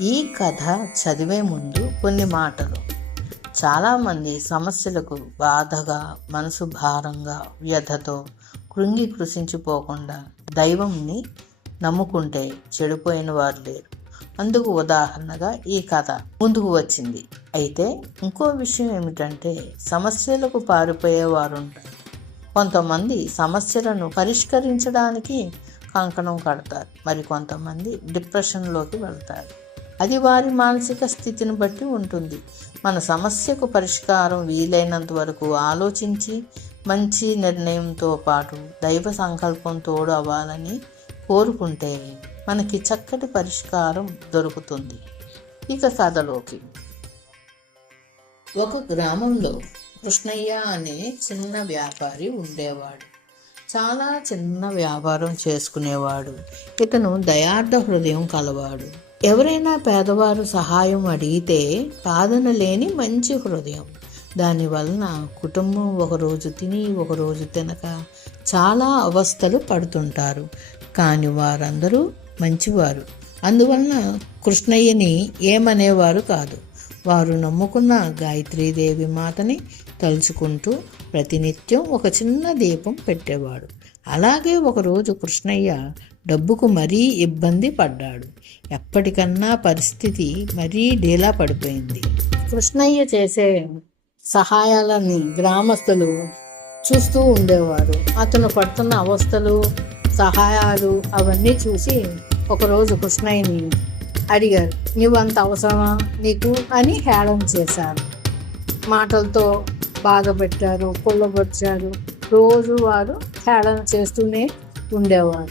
ఈ కథ చదివే ముందు కొన్ని మాటలు. చాలామంది సమస్యలకు బాధగా మనసు భారంగా వ్యధతో కృంగి కృషించిపోకుండా దైవంని నమ్ముకుంటే చెడిపోయిన వారు లేరు. అందుకు ఉదాహరణగా ఈ కథ ముందుకు వచ్చింది. అయితే ఇంకో విషయం ఏమిటంటే సమస్యలకు పారిపోయేవారు ఉంటారు. కొంతమంది సమస్యలను పరిష్కరించడానికి కంకణం కడతారు. మరి కొంతమంది డిప్రెషన్లోకి వెళ్తారు. అది వారి మానసిక స్థితిని బట్టి ఉంటుంది. మన సమస్యకు పరిష్కారం వీలైనంత వరకు ఆలోచించి మంచి నిర్ణయంతో పాటు దైవ సంకల్పం తోడు అవ్వాలని కోరుకుంటే మనకి చక్కటి పరిష్కారం దొరుకుతుంది. ఇక కథలోకి. ఒక గ్రామంలో కృష్ణయ్య అనే చిన్న వ్యాపారి ఉండేవాడు. చాలా చిన్న వ్యాపారం చేసుకునేవాడు. ఇతను దయార్థ హృదయం కలవాడు. ఎవరైనా పేదవారు సహాయం అడిగితే కాదనలేని మంచి హృదయం. దానివలన కుటుంబం ఒకరోజు తిని ఒకరోజు తినక చాలా అవస్థలు పడుతుంటారు. కానీ వారందరూ మంచివారు. అందువలన కృష్ణయ్యని ఏమనేవారు కాదు. వారు నమ్ముకున్న గాయత్రీదేవి మాతని తలుచుకుంటూ ప్రతినిత్యం ఒక చిన్న దీపం పెట్టేవాడు. అలాగే ఒకరోజు కృష్ణయ్య డబ్బుకు మరీ ఇబ్బంది పడ్డాడు. ఎప్పటికన్నా పరిస్థితి మరీ డీలా పడిపోయింది. కృష్ణయ్య చేసే సహాయాలని గ్రామస్తులు చూస్తూ ఉండేవారు. అతను పడుతున్న అవస్థలు సహాయాలు అవన్నీ చూసి ఒకరోజు కృష్ణయ్యని అడిగారు. నువ్వంత అవసరమా నీకు? అని హేళన చేశారు. మాటలతో బాధపెట్టారు పెట్టారు రోజు వారు హేళన చేస్తూనే ఉండేవారు.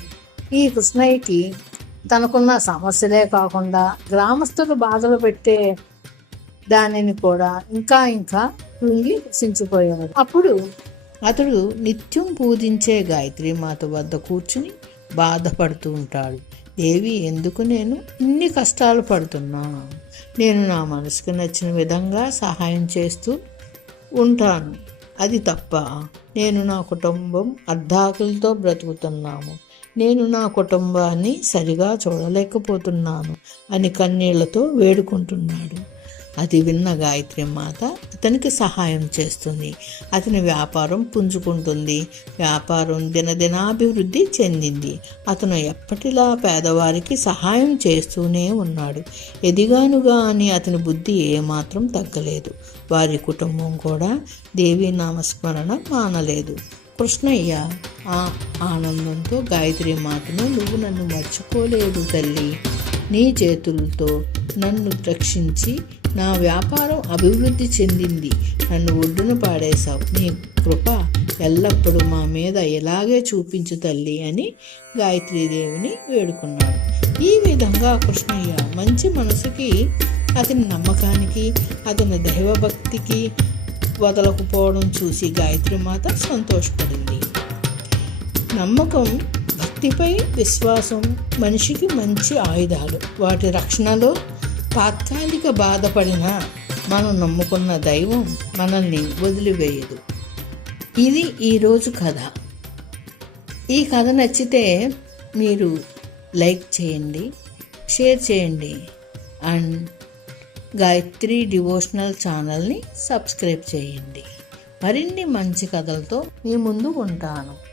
ఈ కృష్ణయ్యకి తనకున్న సమస్యలే కాకుండా గ్రామస్తులు బాధలు పెట్టే దానిని కూడా ఇంకా ఇంకా కృంగి సించిపోయేవాడు అప్పుడు అతడు నిత్యం పూజించే గాయత్రి మాత వద్ద కూర్చుని బాధపడుతూ ఉంటాడు. దేవి ఎందుకు నేను ఇన్ని కష్టాలు పడుతున్నా? నేను నా మనసుకు నచ్చిన విధంగా సహాయం చేస్తూ ఉంటాను. అది తప్ప నేను నా కుటుంబం అర్ధాకులతో బ్రతుకుతున్నాము. నేను నా కుటుంబాన్ని సరిగా చూడలేకపోతున్నాను అని కన్నీళ్ళతో వేడుకుంటున్నాడు. అది విన్న గాయత్రి మాత అతనికి సహాయం చేస్తుంది. అతని వ్యాపారం పుంజుకుంటుంది. వ్యాపారం దినదినాభివృద్ధి చెందింది. అతను ఎప్పటిలా పేదవారికి సహాయం చేస్తూనే ఉన్నాడు. ఎదిగానుగా అని అతని బుద్ధి ఏమాత్రం తగ్గలేదు. వారి కుటుంబం కూడా దేవీ నామస్మరణ మానలేదు. కృష్ణయ్య ఆ ఆనందంతో గాయత్రి మాటను నువ్వు నన్ను మర్చిపోలేదు తల్లి. నీ చేతులతో నన్ను రక్షించి నా వ్యాపారం అభివృద్ధి చెందింది. నన్ను ఒడ్డున పాడేశావు. నీ కృప ఎల్లప్పుడూ మా మీద ఇలాగే చూపించు తల్లి అని గాయత్రీదేవిని వేడుకున్నాడు. ఈ విధంగా కృష్ణయ్య మంచి మనసుకి అతని నమ్మకానికి అతని దైవభక్తికి వదలకపోవడం చూసి గాయత్రి మాత సంతోషపడింది. నమ్మకం భక్తిపై విశ్వాసం మనిషికి మంచి ఆయుధాలు. వాటి రక్షణలో తాత్కాలిక బాధపడిన మనం నమ్ముకున్న దైవం మనల్ని వదిలివేయదు. ఇది ఈరోజు కథ. ఈ కథ నచ్చితే మీరు లైక్ చేయండి షేర్ చేయండి అండ్ గాయత్రి డివోషనల్ ఛానల్ని సబ్స్క్రైబ్ చేయండి. మరిన్ని మంచి కథలతో మీ ముందు ఉంటాను.